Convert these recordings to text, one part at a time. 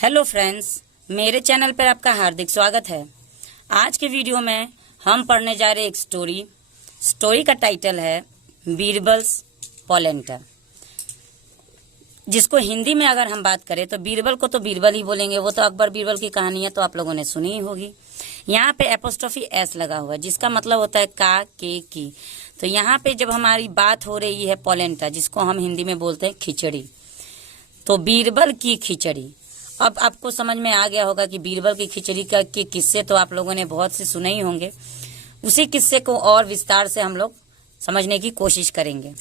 Hello friends, मेरे channel पर आपका हार्दिक स्वागत है। आज के वीडियो में हम पढ़ने जा रहे एक स्टोरी का टाइटल है बीरबल्स पोलेंटा, जिसको हिंदी में अगर हम बात करें तो बीरबल को तो बीरबल ही बोलेंगे। वो तो अकबर बीरबल की कहानी है, तो आप लोगों ने सुनी ही होगी। यहाँ पे एपोस्ट्रोफी एस लगा हुआ है, जिसका मतलब होता है का के की। तो यहाँ पे जब हमारी बात हो रही है पोलेंटा, जिसको हम हिंदी में बोलते हैं खिचड़ी, तो बीरबल की खिचड़ी। अब आपको समझ में आ गया होगा कि बीरबल की खिचड़ी का के किस्से तो आप लोगों ने बहुत से सुने ही होंगे। उसी किस्से को और विस्तार से हम लोग समझने की कोशिश करेंगे।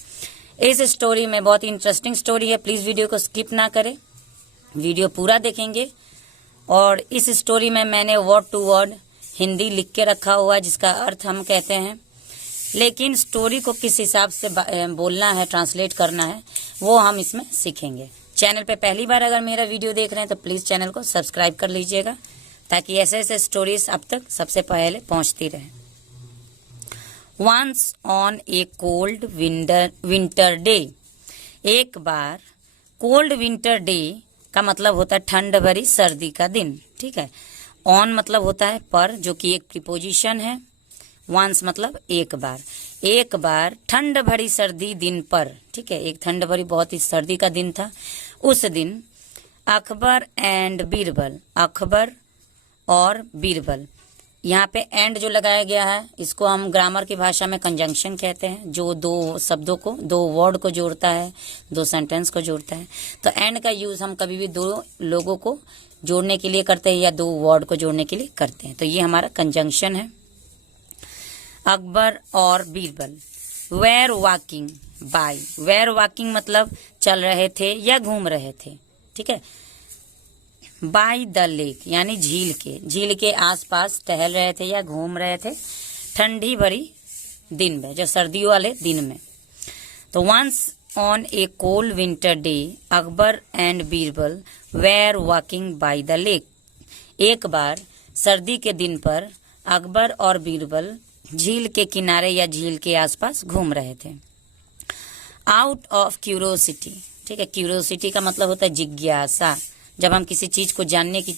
इस स्टोरी में बहुत इंटरेस्टिंग स्टोरी है, प्लीज वीडियो को स्किप ना करें, वीडियो पूरा देखेंगे। और इस स्टोरी में मैंने वर्ड टू वर्ड हिंदी लिख के रखा हुआ है, जिसका अर्थ हम कहते हैं, लेकिन स्टोरी को किस हिसाब से बोलना है, ट्रांसलेट करना है, वो हम इसमें सीखेंगे। चैनल पे पहली बार अगर मेरा वीडियो देख रहे हैं तो प्लीज चैनल को सब्सक्राइब कर लीजिएगा, ताकि ऐसे ऐसे स्टोरीज अब तक सबसे पहले पहुंचती रहे। Once on a cold winter day, एक बार कोल्ड विंटर डे का मतलब होता है ठंड भरी सर्दी का दिन। ठीक है, ऑन मतलब होता है पर, जो कि एक प्रीपोजिशन है। वंस मतलब एक बार ठंड भरी सर्दी दिन पर। ठीक है, एक ठंड भरी बहुत ही सर्दी का दिन था। उस दिन अकबर एंड बीरबल, अकबर और बीरबल, यहाँ पे एंड जो लगाया गया है, इसको हम ग्रामर की भाषा में कंजंक्शन कहते हैं, जो दो शब्दों को, दो वर्ड को जोड़ता है, दो सेंटेंस को जोड़ता है। तो एंड का यूज हम कभी भी दो लोगों को जोड़ने के लिए करते हैं या दो वर्ड को जोड़ने के लिए करते हैं। तो ये हमारा कंजंक्शन है। अकबर और Birbal were walking by, were walking मतलब चल रहे थे या घूम रहे थे। ठीक है, बाय द लेक यानी झील के आसपास टहल रहे थे या घूम रहे थे ठंडी भरी दिन में, जो सर्दियों वाले दिन में। तो once on a cold winter day Akbar and Birbal were walking by the lake, एक बार सर्दी के दिन पर अकबर और बीरबल झील के किनारे या झील के आसपास घूम रहे थे। आउट ऑफ क्यूरोसिटी, ठीक है, क्यूरोसिटी का मतलब होता है जिज्ञासा। जब हम किसी चीज को जानने की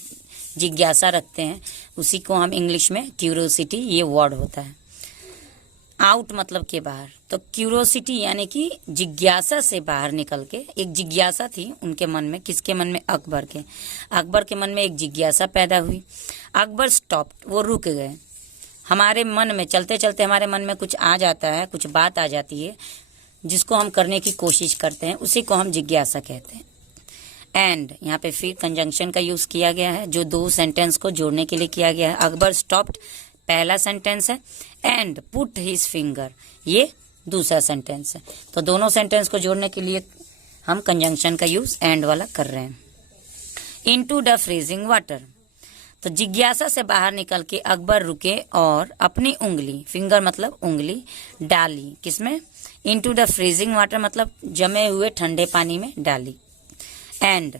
जिज्ञासा रखते हैं, उसी को हम इंग्लिश में क्यूरोसिटी, ये वर्ड होता है। आउट मतलब के बाहर, तो क्यूरोसिटी यानी कि जिज्ञासा से बाहर निकल के, एक जिज्ञासा थी उनके मन में। किसके मन में? अकबर के मन में एक जिज्ञासा पैदा हुई। अकबर स्टॉप्ड, वो रुक गए। हमारे मन में चलते चलते हमारे मन में कुछ आ जाता है, कुछ बात आ जाती है, जिसको हम करने की कोशिश करते हैं, उसी को हम जिज्ञासा कहते हैं। एंड यहाँ पे फिर कंजंक्शन का यूज किया गया है, जो दो सेंटेंस को जोड़ने के लिए किया गया है। अकबर स्टॉप्ड पहला सेंटेंस है, एंड पुट हिज फिंगर ये दूसरा सेंटेंस है। तो दोनों सेंटेंस को जोड़ने के लिए हम कंजंक्शन का यूज एंड वाला कर रहे हैं। इनटू द फ्रीजिंग वाटर, तो जिज्ञासा से बाहर निकल के अकबर रुके और अपनी उंगली, फिंगर मतलब उंगली, डाली किसमें? इनटू द फ्रीजिंग वाटर मतलब जमे हुए ठंडे पानी में डाली। एंड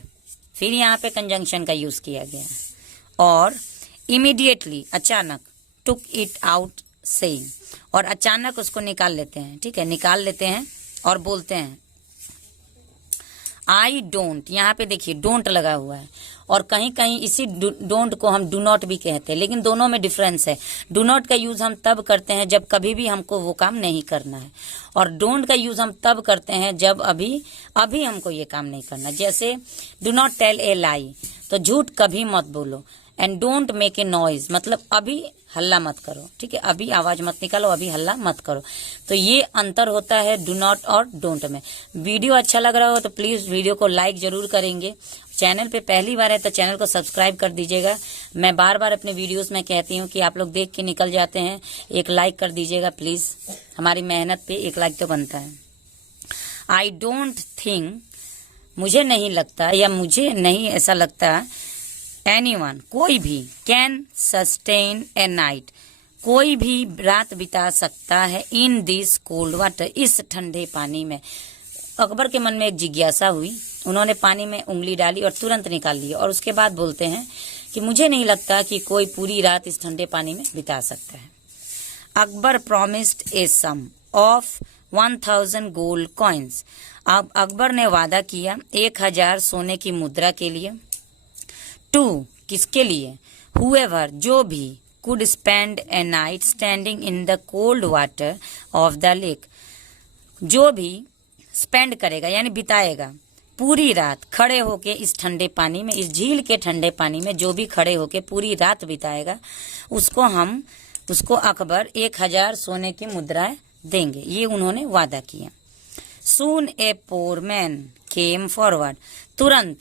फिर यहाँ पे कंजंक्शन का यूज किया गया, और इमीडिएटली अचानक, टुक इट आउट सेइंग, और अचानक उसको निकाल लेते हैं। ठीक है, निकाल लेते हैं और बोलते हैं आई डोंट। यहाँ पे देखिए डोंट लगा हुआ है, और कहीं कहीं इसी डोंट को हम डू नॉट भी कहते हैं, लेकिन दोनों में डिफरेंस है। डू नॉट का यूज हम तब करते हैं जब कभी भी हमको वो काम नहीं करना है, और डोंट का यूज हम तब करते हैं जब अभी हमको ये काम नहीं करना। जैसे डू नॉट टेल ए लाई, तो झूठ कभी मत बोलो। And don't make a noise मतलब अभी हल्ला मत करो। ठीक है, अभी आवाज मत निकालो, अभी हल्ला मत करो। तो ये अंतर होता है डू नॉट और डोंट में। वीडियो अच्छा लग रहा हो तो प्लीज वीडियो को लाइक जरूर करेंगे। चैनल पे पहली बार है तो चैनल को सब्सक्राइब कर दीजिएगा। मैं बार बार अपने वीडियोस में कहती हूँ कि आप लोग देख के निकल जाते हैं, एक लाइक कर दीजिएगा प्लीज। हमारी मेहनत पे एक लाइक तो बनता है। आई डोंट थिंक, मुझे नहीं लगता या मुझे नहीं ऐसा लगता, एनीवन कोई भी, कैन सस्टेन ए नाइट कोई भी रात बिता सकता है, इन दिस कोल्ड वाटर इस ठंडे पानी में। अकबर के मन में एक जिज्ञासा हुई, उन्होंने पानी में उंगली डाली और तुरंत निकाल लिया, और उसके बाद बोलते हैं कि मुझे नहीं लगता कि कोई पूरी रात इस ठंडे पानी में बिता सकता है। Akbar promised a sum of 1000 gold coins, अब अकबर ने वादा किया 1000 सोने की मुद्रा के लिए, टू किसके लिए, हुएवर जो भी, could spend A night standing in the cold water of the lake, जो भी स्पेंड करेगा यानी बिताएगा पूरी रात खड़े होके इस ठंडे पानी में, इस झील के ठंडे पानी में जो भी खड़े होके पूरी रात बिताएगा उसको अकबर 1000 सोने की मुद्राएं देंगे, ये उन्होंने वादा किया। सून ए पोर मैन केम फॉरवर्ड, तुरंत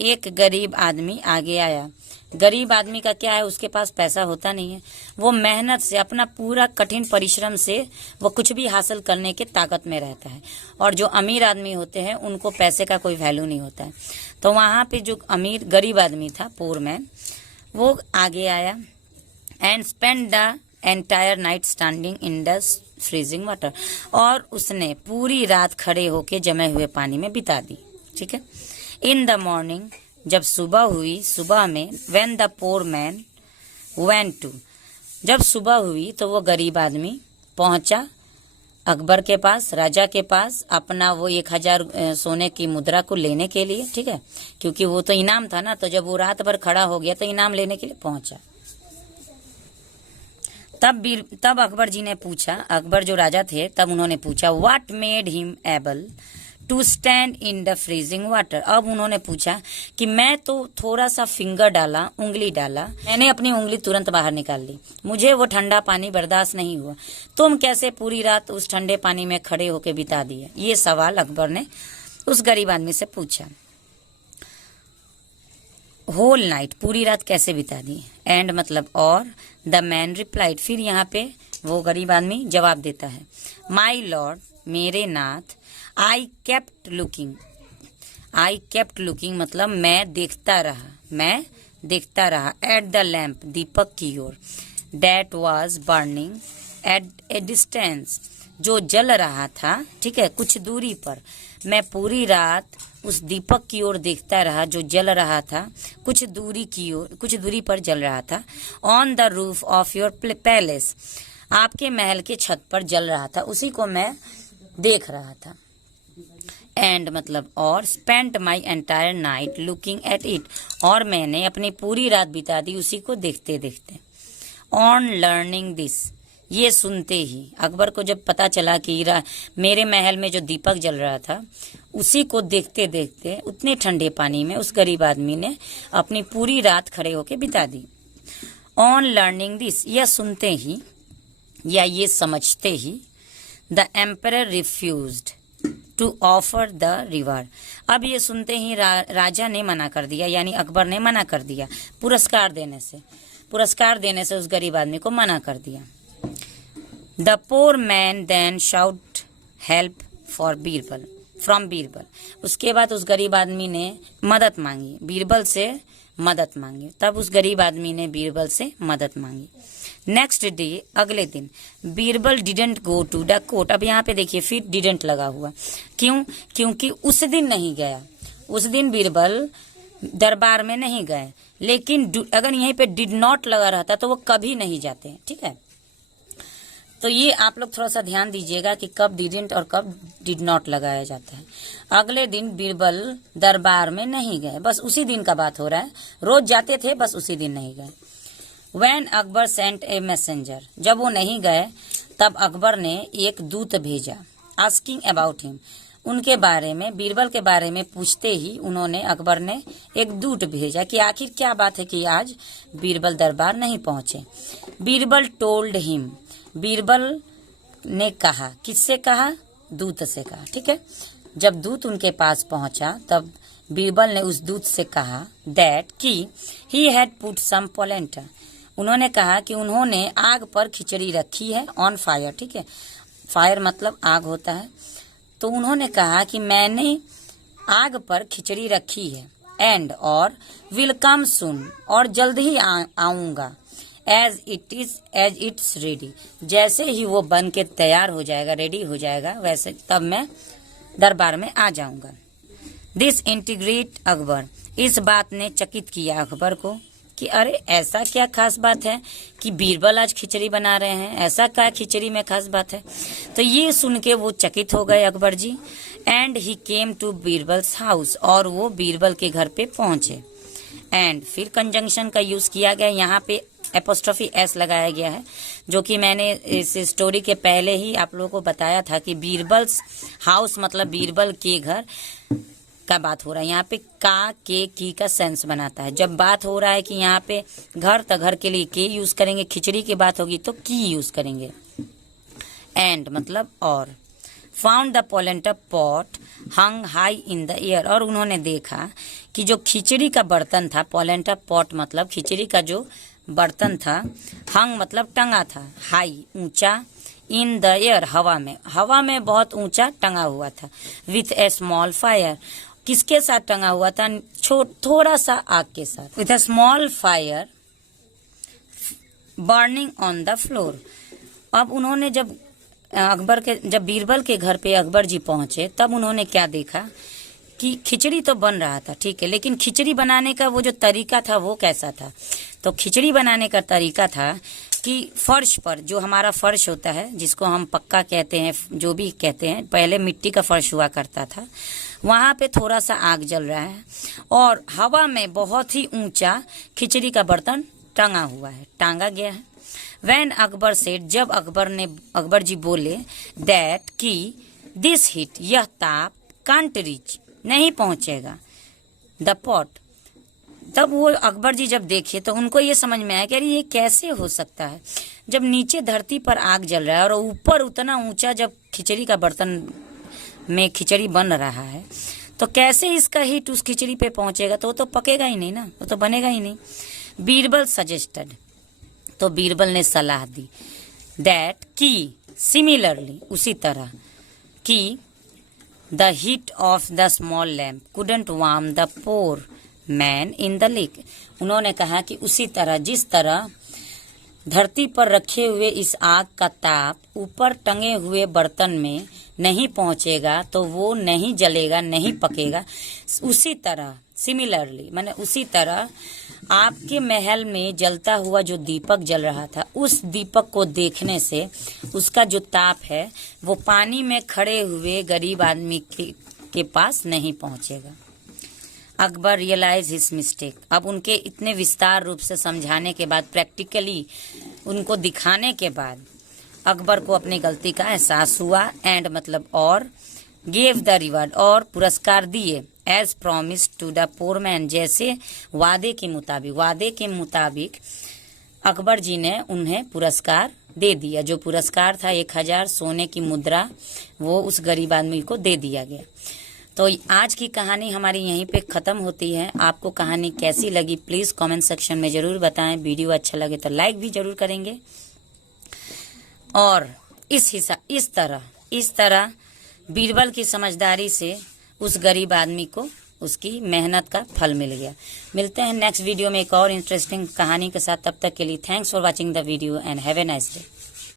एक गरीब आदमी आगे आया। गरीब आदमी का क्या है, उसके पास पैसा होता नहीं है, वो मेहनत से अपना पूरा कठिन परिश्रम से वो कुछ भी हासिल करने के ताकत में रहता है। और जो अमीर आदमी होते हैं उनको पैसे का कोई वैल्यू नहीं होता है। तो वहाँ पे जो गरीब आदमी था, पोर मैन, वो आगे आया and spend the entire night standing in the freezing water, और उसने पूरी रात खड़े होके जमे हुए पानी में बिता दी। ठीक है। इन द मॉर्निंग, जब सुबह हुई, सुबह में, when the poor man went to, जब सुबह हुई तो वो गरीब आदमी पहुंचा अकबर के पास, राजा के पास, अपना वो 1000 सोने की मुद्रा को लेने के लिए। ठीक है, क्योंकि वो तो इनाम था ना, तो जब वो रात भर खड़ा हो गया तो इनाम लेने के लिए पहुंचा। तब अकबर जी ने पूछा, अकबर जो राजा थे तब उन्होंने पूछा, what made him able to stand in the freezing water. अब उन्होंने पूछा कि मैं तो थोड़ा सा फिंगर डाला, उंगली डाला, मैंने अपनी उंगली तुरंत बाहर निकाल ली, मुझे वो ठंडा पानी बर्दाश्त नहीं हुआ, तुम कैसे पूरी रात उस ठंडे पानी में खड़े होकर बिता दिए। ये सवाल अकबर ने उस गरीब आदमी से पूछा। होल नाइट, पूरी रात कैसे बिता दी। एंड मतलब और, द मैन रिप्लाइड, फिर यहाँ पे वो गरीब आदमी जवाब देता है, माई लॉर्ड, मेरे नाथ, I kept looking, I kept looking मतलब मैं देखता रहा, एट द लैम्प, दीपक की ओर, that was burning at a distance, जो जल रहा था, ठीक है, कुछ दूरी पर। मैं पूरी रात उस दीपक की ओर देखता रहा जो जल रहा था, कुछ दूरी पर जल रहा था। On the roof of your palace, आपके महल के छत पर जल रहा था, उसी को मैं देख रहा था। एंड मतलब और, spent my entire night looking at it, और मैंने अपनी पूरी रात बिता दी उसी को देखते देखते। ऑन लर्निंग दिस, ये सुनते ही अकबर को जब पता चला कि मेरे महल में जो दीपक जल रहा था उसी को देखते देखते उतने ठंडे पानी में उस गरीब आदमी ने अपनी पूरी रात खड़े होके बिता दी। ऑन लर्निंग दिस, यह सुनते ही या ये समझते ही, the emperor refused to offer the reward, अब ये सुनते ही राजा ने मना कर दिया, यानी अकबर ने मना कर दिया पुरस्कार देने से उस गरीब आदमी को मना कर दिया। The poor man then shout help for Birbal from Birbal, उसके बाद उस गरीब आदमी ने मदद मांगी, बीरबल से मदद मांगी, तब उस गरीब आदमी ने बीरबल से मदद मांगी। नेक्स्ट डे, अगले दिन, Birbal didn't go to the court, अब यहाँ पे देखिए फिर डिडेंट लगा हुआ, क्यों, क्योंकि उस दिन नहीं गया, उस दिन बीरबल दरबार में नहीं गए। लेकिन अगर यहीं पे डिड नॉट लगा रहता तो वो कभी नहीं जाते। ठीक है, तो ये आप लोग थोड़ा सा ध्यान दीजिएगा कि कब डिडेंट और कब डिड नॉट लगाया जाता है। अगले दिन बीरबल दरबार में नहीं गए, बस उसी दिन का बात हो रहा है, रोज जाते थे, बस उसी दिन नहीं गए। When Akbar sent a messenger, जब वो नहीं गए तब अकबर ने एक दूत भेजा, आस्किंग अबाउट हिम, उनके बारे में, बीरबल के बारे में पूछते ही उन्होंने, अकबर ने एक दूत भेजा कि आखिर क्या बात है कि आज बीरबल दरबार नहीं पहुंचे। बीरबल टोल्ड हिम, बीरबल ने कहा, किससे कहा, दूत से कहा। ठीक है, जब दूत उनके पास पहुंचा तब बीरबल ने उस दूत से कहा दैट कि he had put some polenta, उन्होंने कहा कि उन्होंने आग पर खिचड़ी रखी है, ऑन फायर। ठीक है, फायर मतलब आग होता है, तो उन्होंने कहा कि मैंने आग पर खिचड़ी रखी है, एंड और, विल कम सून, और जल्द ही आऊंगा, एज इट्स रेडी, जैसे ही वो बन के तैयार हो जाएगा, रेडी हो जाएगा, वैसे तब मैं दरबार में आ जाऊंगा। दिस इंटीग्रेट अकबर, इस बात ने चकित किया अकबर को कि अरे ऐसा क्या खास बात है कि बीरबल आज खिचड़ी बना रहे हैं, ऐसा क्या खिचड़ी में खास बात है। तो ये सुन के वो चकित हो गए Akbar ji. And he came to Birbal's house, और वो बीरबल के घर पे पहुंचे। एंड फिर कंजंक्शन का यूज किया गया, यहाँ पे एपोस्ट्रोफी एस लगाया गया है, जो कि मैंने इस स्टोरी के पहले ही आप लोगों को बताया था कि बीरबल्स हाउस मतलब बीरबल के घर का बात हो रहा है। यहाँ पे का के की का सेंस बनाता है। जब बात हो रहा है कि यहाँ पे घर, तो घर के लिए के यूज करेंगे, खिचड़ी की बात होगी तो की यूज करेंगे। एंड मतलब और। Found the polenta pot hung high in the air, और उन्होंने देखा कि जो खिचड़ी का बर्तन था, पोलेंटा पॉट मतलब खिचड़ी का जो बर्तन था, हंग मतलब टंगा था, हाई ऊंचा, इन द एयर हवा में बहुत ऊंचा टंगा हुआ था, विथ ए स्मॉल फायर, किसके साथ टंगा हुआ था, थोड़ा सा आग के साथ, with a small fire burning on the floor. अब उन्होंने जब बीरबल के घर पे अकबर जी पहुंचे, तब उन्होंने क्या देखा कि खिचड़ी तो बन रहा था, ठीक है, लेकिन खिचड़ी बनाने का वो जो तरीका था वो कैसा था। तो खिचड़ी बनाने का तरीका था कि फर्श पर, जो हमारा फर्श होता है जिसको हम पक्का कहते हैं, जो भी कहते हैं, पहले मिट्टी का फर्श हुआ करता था, वहां पे थोड़ा सा आग जल रहा है और हवा में बहुत ही ऊंचा खिचड़ी का बर्तन टांगा गया है। व्हेन अकबर सेड, जब अकबर जी बोले, दैट कि दिस हीट, यह ताप, कांट रीच, नहीं पहुंचेगा, द पॉट, तब वो अकबर जी जब देखे तो उनको ये समझ में आया कि अरे ये कैसे हो सकता है, जब नीचे धरती पर आग जल रहा है और ऊपर उतना ऊंचा जब खिचड़ी का बर्तन में खिचड़ी बन रहा है, तो कैसे इसका हीट उस खिचड़ी पे पहुंचेगा, तो वो तो पकेगा ही नहीं ना, वो तो बनेगा ही नहीं। बीरबल सजेस्टेड, तो बीरबल ने सलाह दी, दैट की सिमिलरली, उसी तरह, कि the heat of the small lamp couldn't warm the poor man in the lake. उन्होंने कहा कि उसी तरह, जिस तरह धरती पर रखे हुए इस आग का ताप ऊपर टंगे हुए बर्तन में नहीं पहुंचेगा तो वो नहीं जलेगा, नहीं पकेगा, उसी तरह, सिमिलरली माने उसी तरह आपके महल में जलता हुआ जो दीपक जल रहा था, उस दीपक को देखने से उसका जो ताप है वो पानी में खड़े हुए गरीब आदमी के पास नहीं पहुंचेगा। अकबर रियलाइज हिज मिस्टेक, अब उनके इतने विस्तार रूप से समझाने के बाद, प्रैक्टिकली उनको दिखाने के बाद, अकबर को अपनी गलती का एहसास हुआ। एंड मतलब और, गेव द रिवार्ड, और पुरस्कार दिए, as promise to the poor man, जैसे वादे के मुताबिक अकबर जी ने उन्हें पुरस्कार दे दिया। जो पुरस्कार था 1000 सोने की मुद्रा, वो उस गरीब आदमी को दे दिया गया। तो आज की कहानी हमारी यहीं पे ख़त्म होती है। आपको कहानी कैसी लगी प्लीज़ कमेंट सेक्शन में ज़रूर बताएं। वीडियो अच्छा लगे तो लाइक भी ज़रूर करेंगे। और इस तरह बीरबल की समझदारी से उस गरीब आदमी को उसकी मेहनत का फल मिल गया। मिलते हैं नेक्स्ट वीडियो में एक और इंटरेस्टिंग कहानी के साथ। तब तक के लिए thanks for watching the video and have a nice day.